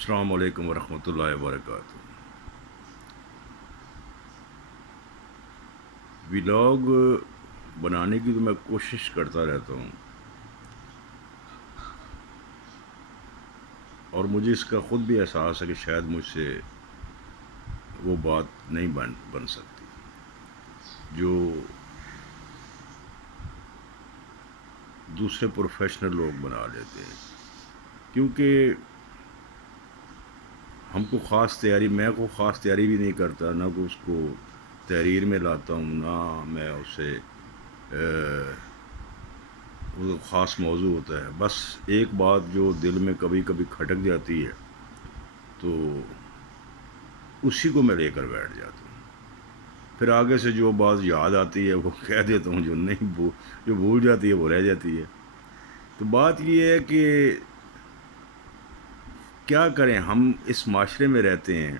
السلام علیکم ورحمۃ اللہ وبرکاتہ۔ ولاگ بنانے کی تو میں کوشش کرتا رہتا ہوں، اور مجھے اس کا خود بھی احساس ہے کہ شاید مجھ سے وہ بات نہیں بن سکتی جو دوسرے پروفیشنل لوگ بنا لیتے ہیں، کیونکہ ہم کو خاص تیاری، میں کو خاص تیاری بھی نہیں کرتا، نہ کہ اس کو تحریر میں لاتا ہوں، نہ میں اسے وہ خاص موضوع ہوتا ہے۔ بس ایک بات جو دل میں کبھی کبھی کھٹک جاتی ہے تو اسی کو میں لے کر بیٹھ جاتا ہوں، پھر آگے سے جو بات یاد آتی ہے وہ کہہ دیتا ہوں، جو بھول جاتی ہے وہ رہ جاتی ہے۔ تو بات یہ ہے کہ کیا کریں، ہم اس معاشرے میں رہتے ہیں،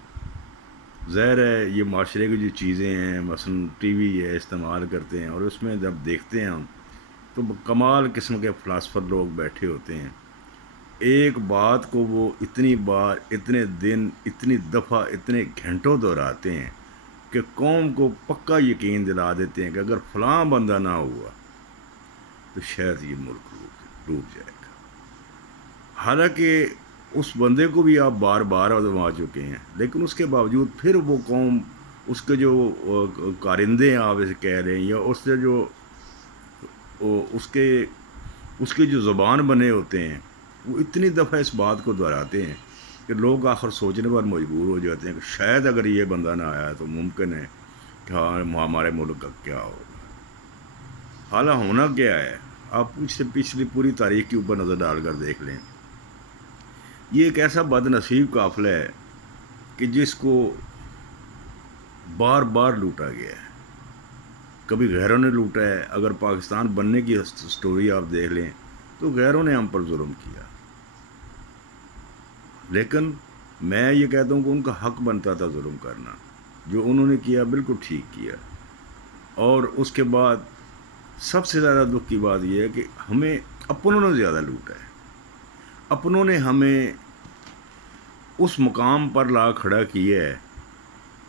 ظاہر ہے یہ معاشرے کی جو چیزیں ہیں، مثلا ٹی وی ہے استعمال کرتے ہیں، اور اس میں جب دیکھتے ہیں ہم تو کمال قسم کے فلاسفر لوگ بیٹھے ہوتے ہیں، ایک بات کو وہ اتنی بار، اتنے دن، اتنی دفعہ، اتنے گھنٹوں دہراتے ہیں کہ قوم کو پکا یقین دلا دیتے ہیں کہ اگر فلاں بندہ نہ ہوا تو شاید یہ ملک ڈوب جائے گا۔ حالانکہ اس بندے کو بھی آپ بار بار آزما چکے ہیں، لیکن اس کے باوجود پھر وہ قوم، اس کے جو کارندے ہیں آپ اسے کہہ رہے ہیں، یا اس سے جو اس کے جو زبان بنے ہوتے ہیں، وہ اتنی دفعہ اس بات کو دہراتے ہیں کہ لوگ آخر سوچنے پر مجبور ہو جاتے ہیں کہ شاید اگر یہ بندہ نہ آیا تو ممکن ہے کہ ہمارے ملک کا کیا ہوگا۔ حالانکہ ہونا کیا ہے، آپ پچھلی پوری تاریخ کے اوپر نظر ڈال کر دیکھ لیں، یہ ایک ایسا بد نصیب قافلہ ہے کہ جس کو بار بار لوٹا گیا ہے۔ کبھی غیروں نے لوٹا ہے، اگر پاکستان بننے کی سٹوری آپ دیکھ لیں تو غیروں نے ہم پر ظلم کیا، لیکن میں یہ کہتا ہوں کہ ان کا حق بنتا تھا ظلم کرنا، جو انہوں نے کیا بالکل ٹھیک کیا۔ اور اس کے بعد سب سے زیادہ دکھ کی بات یہ ہے کہ ہمیں اپنوں نے زیادہ لوٹا ہے، اپنوں نے ہمیں اس مقام پر لا کھڑا کیا ہے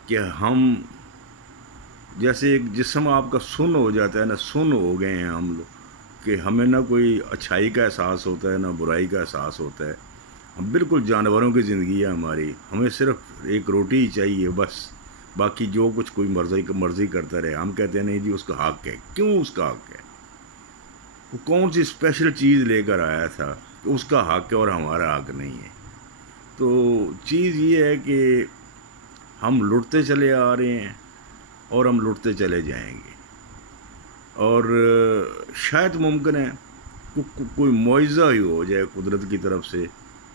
کہ ہم جیسے ایک جسم آپ کا سن ہو جاتا ہے نا، سن ہو گئے ہیں ہم لوگ، کہ ہمیں نہ کوئی اچھائی کا احساس ہوتا ہے نہ برائی کا احساس ہوتا ہے، ہم بالکل جانوروں کی زندگی ہے ہماری، ہمیں صرف ایک روٹی ہی چاہیے بس، باقی جو کچھ کوئی مرضی کرتا رہے۔ ہم کہتے ہیں نہیں جی اس کا حق ہے، کیوں اس کا حق ہے؟ وہ کون سی اسپیشل چیز لے کر آیا تھا کہ اس کا حق ہے اور ہمارا حق نہیں ہے؟ تو چیز یہ ہے کہ ہم لٹتے چلے آ رہے ہیں اور ہم لٹتے چلے جائیں گے، اور شاید ممکن ہے کوئی معجزہ ہی ہو جائے قدرت کی طرف سے،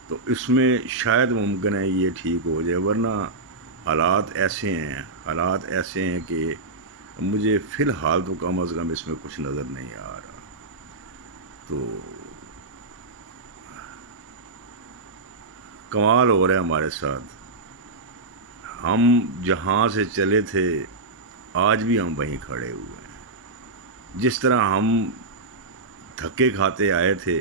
تو اس میں شاید ممکن ہے یہ ٹھیک ہو جائے، ورنہ حالات ایسے ہیں کہ مجھے فی الحال تو کم از کم اس میں کچھ نظر نہیں آ رہا۔ تو کمال ہو رہا ہے ہمارے ساتھ، ہم جہاں سے چلے تھے آج بھی ہم وہیں کھڑے ہوئے ہیں، جس طرح ہم دھکے کھاتے آئے تھے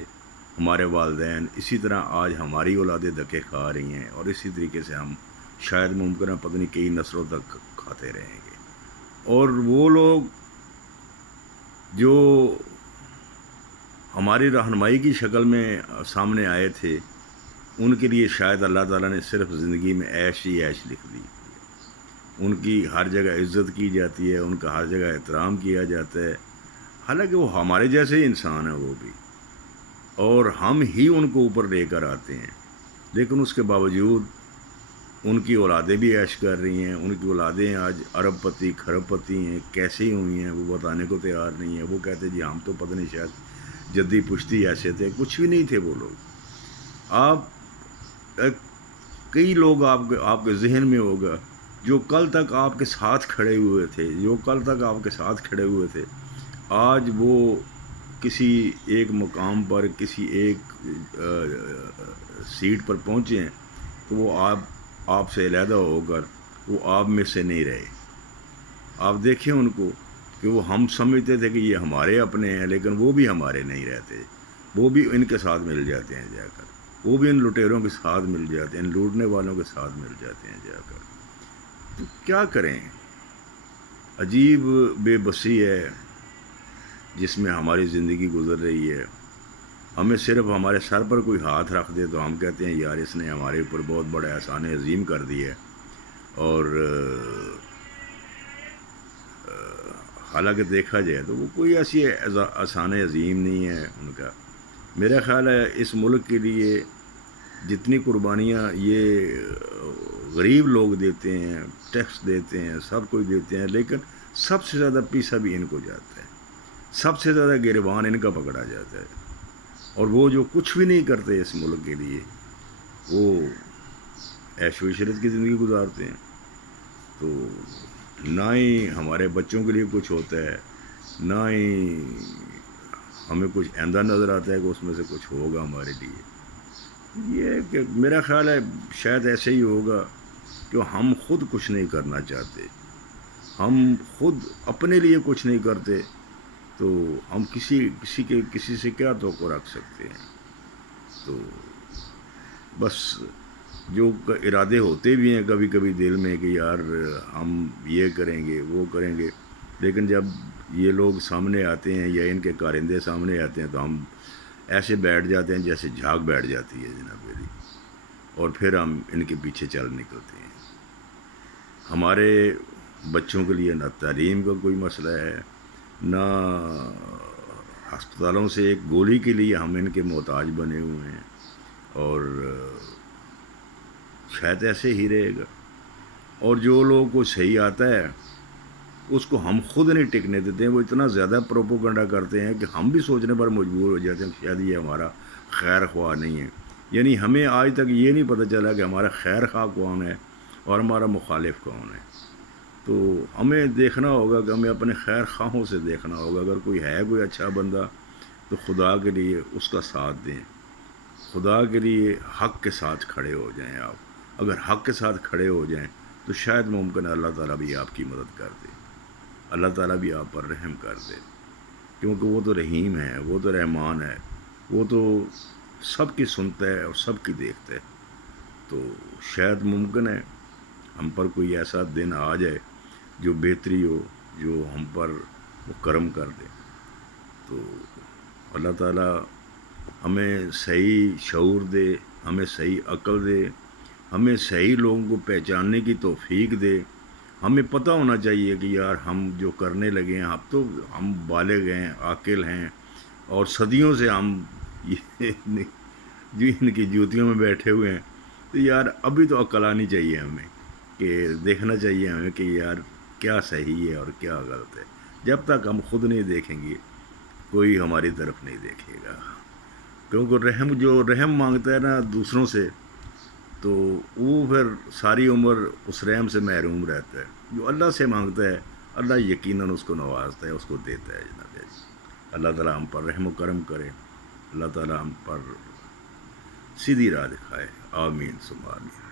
ہمارے والدین، اسی طرح آج ہماری اولادیں دھکے کھا رہی ہیں، اور اسی طریقے سے ہم شاید ممکن ہے پتہ نہیں کئی نسلوں تک کھاتے رہیں گے۔ اور وہ لوگ جو ہماری رہنمائی کی شکل میں سامنے آئے تھے، ان کے لیے شاید اللہ تعالیٰ نے صرف زندگی میں عیش ہی عیش لکھ دی، ان کی ہر جگہ عزت کی جاتی ہے، ان کا ہر جگہ احترام کیا جاتا ہے، حالانکہ وہ ہمارے جیسے ہی انسان ہیں وہ بھی، اور ہم ہی ان کو اوپر لے کر آتے ہیں، لیکن اس کے باوجود ان کی اولادیں بھی عیش کر رہی ہیں، ان کی اولادیں آج ارب پتی کھرب پتی ہیں، کیسے ہی ہوئی ہیں وہ بتانے کو تیار نہیں ہیں۔ وہ کہتے جی ہم تو پتہ نہیں شاید جدی پشتی ایسے تھے، کچھ بھی نہیں تھے وہ لوگ۔ آپ کئی لوگ آپ کے ذہن میں ہوگا جو کل تک آپ کے ساتھ کھڑے ہوئے تھے، آج وہ کسی ایک مقام پر، کسی ایک سیٹ پر پہنچے ہیں، تو وہ آپ سے علیحدہ ہو کر وہ آپ میں سے نہیں رہے۔ آپ دیکھیں ان کو کہ وہ ہم سمجھتے تھے کہ یہ ہمارے اپنے ہیں، لیکن وہ بھی ہمارے نہیں رہتے، وہ بھی ان کے ساتھ مل جاتے ہیں جا کر۔ وہ بھی ان لٹیروں کے ساتھ مل جاتے ہیں، ان لوٹنے والوں کے ساتھ مل جاتے ہیں جا کر. تو کیا کریں؟ عجیب بے بسی ہے جس میں ہماری زندگی گزر رہی ہے. ہمیں صرف ہمارے سر پر کوئی ہاتھ رکھ دے تو ہم کہتے ہیں یار اس نے ہمارے اوپر بہت بڑا احسان عظیم کر دیا ہے. اور حالانکہ دیکھا جائے تو وہ کوئی ایسی احسان عظیم نہیں ہے ان کا. میرا خیال ہے اس ملک کے لیے جتنی قربانیاں یہ غریب لوگ دیتے ہیں، ٹیکس دیتے ہیں، سب کچھ دیتے ہیں، لیکن سب سے زیادہ پیسہ بھی ان کو جاتا ہے، سب سے زیادہ گریبان ان کا پکڑا جاتا ہے. اور وہ جو کچھ بھی نہیں کرتے اس ملک کے لیے، وہ عیش و عشرت کی زندگی گزارتے ہیں. تو نہ ہی ہمارے بچوں کے لیے کچھ ہوتا ہے، نہ ہی ہمیں کچھ آئندہ نظر آتا ہے کہ اس میں سے کچھ ہوگا ہمارے لیے. یہ کہ میرا خیال ہے شاید ایسے ہی ہوگا کہ ہم خود کچھ نہیں کرنا چاہتے، ہم خود اپنے لیے کچھ نہیں کرتے تو ہم کسی سے کیا توقع رکھ سکتے ہیں. تو بس جو ارادے ہوتے بھی ہیں کبھی کبھی دل میں کہ یار ہم یہ کریں گے وہ کریں گے، لیکن جب یہ لوگ سامنے آتے ہیں یا ان کے کارندے سامنے آتے ہیں تو ہم ایسے بیٹھ جاتے ہیں جیسے جھاگ بیٹھ جاتی ہے جناب میری، اور پھر ہم ان کے پیچھے چل نکلتے ہیں. ہمارے بچوں کے لیے نہ تعلیم کا کوئی مسئلہ ہے، نہ ہسپتالوں سے ایک گولی کے لیے ہم ان کے محتاج بنے ہوئے ہیں. اور شاید ایسے ہی رہے گا. اور جو لوگوں کو صحیح آتا ہے اس کو ہم خود نہیں ٹکنے دیتے ہیں، وہ اتنا زیادہ پروپوگنڈا کرتے ہیں کہ ہم بھی سوچنے پر مجبور ہو جاتے ہیں شاید یہ ہمارا خیر خواہ نہیں ہے. یعنی ہمیں آج تک یہ نہیں پتہ چلا کہ ہمارا خیر خواہ کون ہے اور ہمارا مخالف کون ہے. تو ہمیں دیکھنا ہوگا کہ ہمیں اپنے خیر خواہوں سے دیکھنا ہوگا. اگر کوئی ہے کوئی اچھا بندہ تو خدا کے لیے اس کا ساتھ دیں، خدا کے لیے حق کے ساتھ کھڑے ہو جائیں. آپ اگر حق کے ساتھ کھڑے ہو جائیں تو شاید ممکن ہے اللہ تعالیٰ بھی آپ کی مدد کر دے، اللہ تعالیٰ بھی آپ پر رحم کر دے، کیونکہ وہ تو رحیم ہے، وہ تو رحمان ہے، وہ تو سب کی سنتا ہے اور سب کی دیکھتا ہے. تو شاید ممکن ہے ہم پر کوئی ایسا دن آ جائے جو بہتری ہو، جو ہم پر وہ کرم کر دے. تو اللہ تعالیٰ ہمیں صحیح شعور دے، ہمیں صحیح عقل دے، ہمیں صحیح لوگوں کو پہچاننے کی توفیق دے. ہمیں پتہ ہونا چاہیے کہ یار ہم جو کرنے لگے ہیں، اب تو ہم بالغ ہیں، عاقل ہیں، اور صدیوں سے ہم جو ان کی جوتیوں میں بیٹھے ہوئے ہیں. تو یار ابھی تو عقل آنی چاہیے ہمیں، کہ دیکھنا چاہیے ہمیں کہ یار کیا صحیح ہے اور کیا غلط ہے. جب تک ہم خود نہیں دیکھیں گے کوئی ہماری طرف نہیں دیکھے گا. کیونکہ جو رحم مانگتا ہے نا دوسروں سے تو وہ پھر ساری عمر اس رحم سے محروم رہتا ہے. جو اللہ سے مانگتا ہے اللہ یقیناً اس کو نوازتا ہے، اس کو دیتا ہے جناب. اللہ تعالیٰ ہم پر رحم و کرم کرے، اللہ تعالیٰ ہم پر سیدھی راہ دکھائے. آمین ثم آمین.